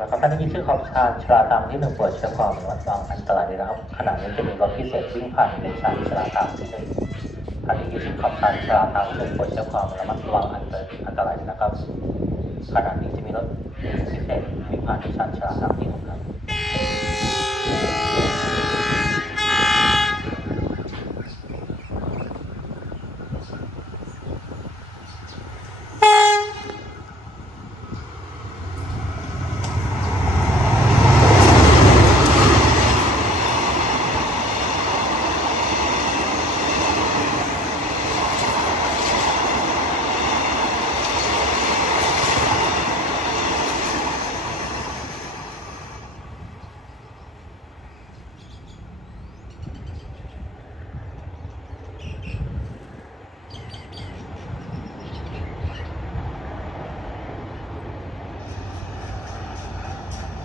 นะครับท่านได้ยินชื่อของชาญชลาตามที่หนึ่งปวดเชื้อความระมัดระวังอันตรายนะครับขณะนี้จะมีรถพิเศษวิ่งผ่านในชาญชลาตามที่หนึ่งท่านได้ยินชื่อของชาญชลาตามที่หนึ่งปวดเชื้อความระมัดระวังอันตรายนะครับขณะนี้จะมีรถพิเศษวิ่งผ่านในชาญชลาตามที่หนึ่งครับ